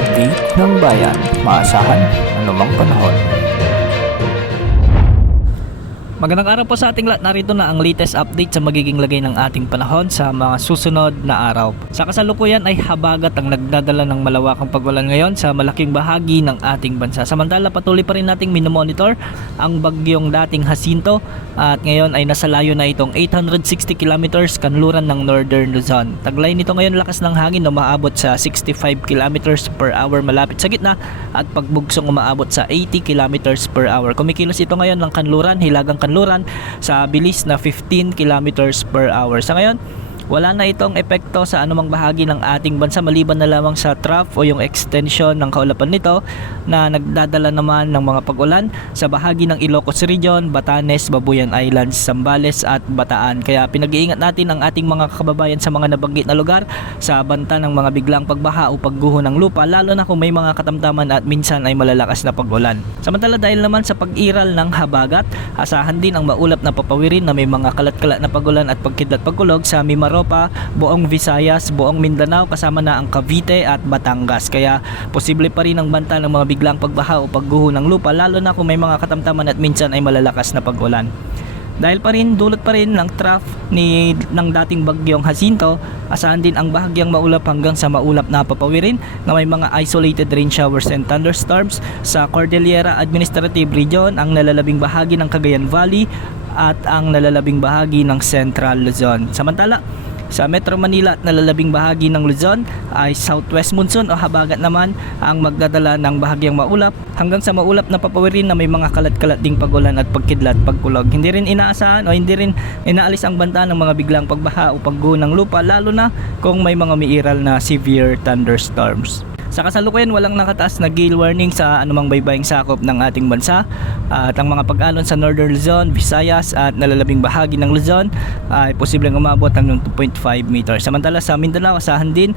update ng bayan, maasahan anumang panahon. Magandang araw po sa ating lahat. Narito na ang latest update sa magiging lagay ng ating panahon sa mga susunod na araw. Sa kasalukuyan ay habagat ang nagdadala ng malawakang pag-ulan ngayon sa malaking bahagi ng ating bansa. Samantala patuloy pa rin nating minomonitor ang bagyong dating Jacinto at ngayon ay nasa layo na itong 860 kilometers kanluran ng Northern Luzon. Taglay nito ngayon lakas ng hangin na umaabot sa 65 kilometers per hour malapit sa gitna at pagbugsong umaabot sa 80 kilometers per hour. Kumikilos ito ngayon ng kanluran, hilagang kanluran sa bilis na 15 kilometers per hour. Sa ngayon, wala na itong epekto sa anumang bahagi ng ating bansa maliban na lamang sa trough o yung extension ng kaulapan nito na nagdadala naman ng mga pag-ulan sa bahagi ng Ilocos Region, Batanes, Babuyan Islands, Zambales at Bataan. Kaya pinag-iingat natin ang ating mga kababayan sa mga nabanggit na lugar sa banta ng mga biglang pagbaha o pagguho ng lupa, lalo na kung may mga katamtaman at minsan ay malalakas na pag-ulan. Samantala dahil naman sa pag-iral ng habagat, asahan din ang maulap na papawirin na may mga kalat-kalat na pag-ulan at pagkidlat pagkulog sa Mimaropa, buong Visayas, buong Mindanao kasama na ang Cavite at Batangas. Kaya posible pa rin ang banta ng mga biglang pagbaha o pagguho ng lupa, lalo na kung may mga katamtaman at minsan ay malalakas na pag-ulan. Dahil pa rin dulot pa rin ng trough ng dating bagyong Jacinto, asahan din ang bahagyang maulap hanggang sa maulap na papawirin na may mga isolated rain showers and thunderstorms sa Cordillera Administrative Region, ang nalalabing bahagi ng Cagayan Valley at ang nalalabing bahagi ng Central Luzon. Samantala, sa Metro Manila at nalalabing bahagi ng Luzon ay southwest monsoon o habagat naman ang magdadala ng bahagyang maulap hanggang sa maulap na papawirin na may mga kalat-kalat ding pagulan at pagkidlat pagkulog. Hindi rin inaasahan o hindi rin inaalis ang banta ng mga biglang pagbaha o pagguho ng lupa, lalo na kung may mga umiiral na severe thunderstorms. Sa kasalukuyan, walang nakataas na gale warning sa anumang baybaying sakop ng ating bansa at ang mga pag-alon sa Northern Luzon, Visayas at nalalabing bahagi ng Luzon ay posibleng umabot hanggang 2.5 meters. Samantala sa Mindanao, asahan din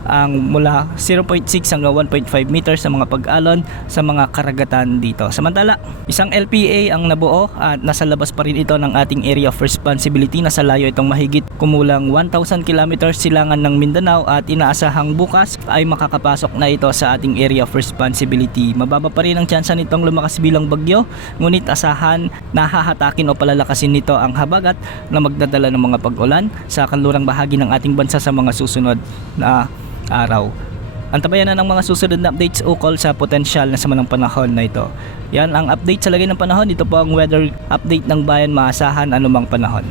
ang mula 0.6 hanggang 1.5 meters sa mga pag-alon sa mga karagatan dito. Samantala, isang LPA ang nabuo at nasa labas pa rin ito ng ating area of responsibility. Nasa layo itong mahigit kumulang 1,000 kilometers silangan ng Mindanao at inaasahang bukas ay makakapasok na ito sa ating area of responsibility. Mababa pa rin ang tsansa nitong lumakas bilang bagyo, ngunit asahan na hahatakin o palalakasin nito ang habagat na magdadala ng mga pag-ulan sa kanlurang bahagi ng ating bansa sa mga susunod na araw. Antabayan na ng mga susunod na updates ukol sa potensyal na sama ng panahon na ito. Yan ang update sa lagay ng panahon. Ito po ang weather update ng bayan, maasahan anumang panahon.